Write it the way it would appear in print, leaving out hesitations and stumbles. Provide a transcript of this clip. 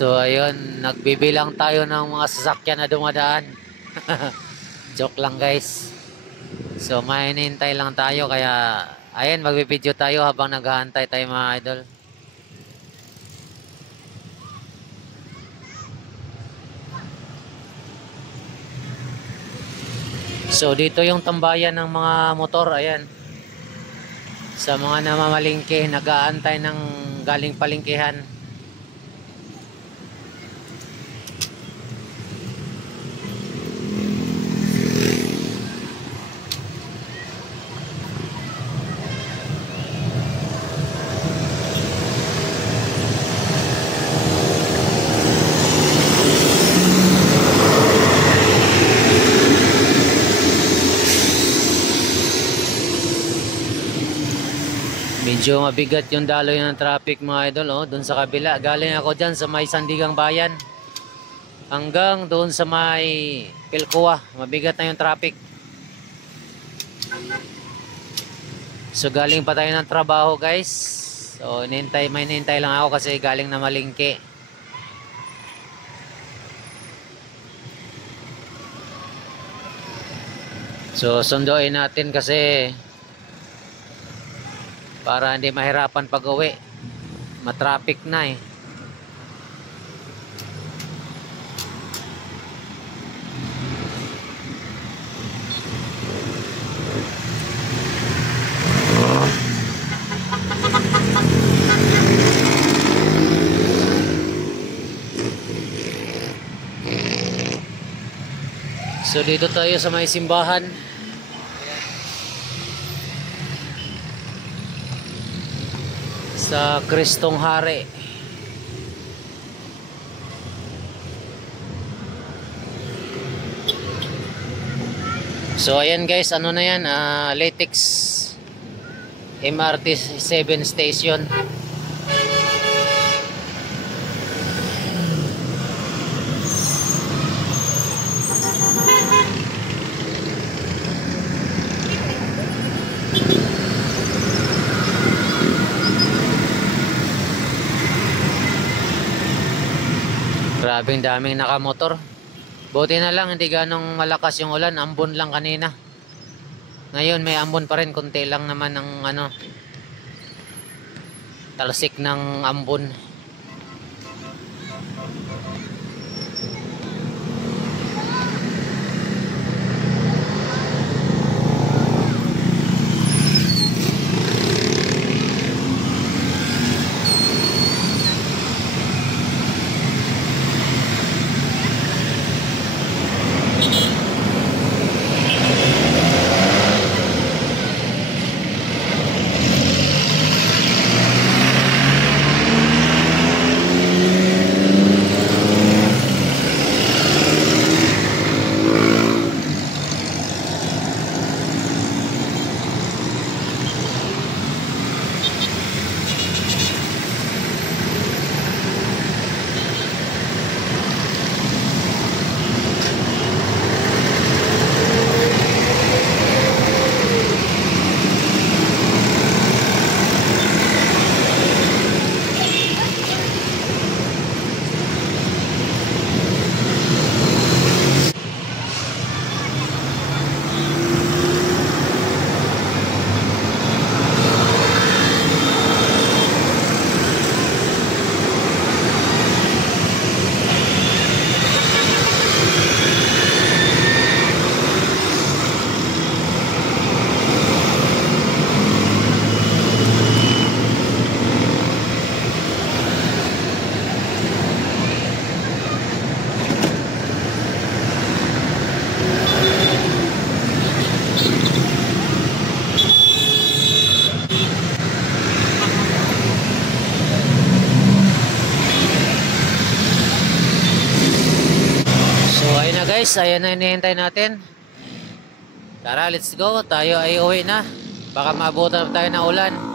So ayun, nagbibilang tayo ng mga sasakyan na dumadaan. Joke lang guys. So may hinihintay lang tayo, kaya ayan, magbibideo tayo habang naghahantay tayo mga idol. So dito yung tambayan ng mga motor, ayan. Sa mga namamalingke, nag-aantay ng galing palingkihan. Medyo mabigat yung daloy ng traffic mga idol, oh. Doon sa kabila, galing ako dyan sa may Sandigang Bayan hanggang doon sa may Pilcoa, mabigat na yung traffic. So galing pa tayo ng trabaho guys. So may hinihintay lang ako kasi galing na malingke. So sunduin natin kasi para hindi mahirapan pag-uwi. Matraffic na eh. So dito tayo sa may simbahan. Sa Kristong Hari. So ayan guys, ano na yan, Latex MRT 7 station. Grabing daming nakamotor. Buti na lang hindi ganong malakas yung ulan, ambon lang kanina. Ngayon may ambon pa rin, konti lang naman ng talsik ng ambon. Guys, ayan na hinihintay natin. Tara, let's go. Tayo ay uwi na. Baka maabutan tayo ng ulan.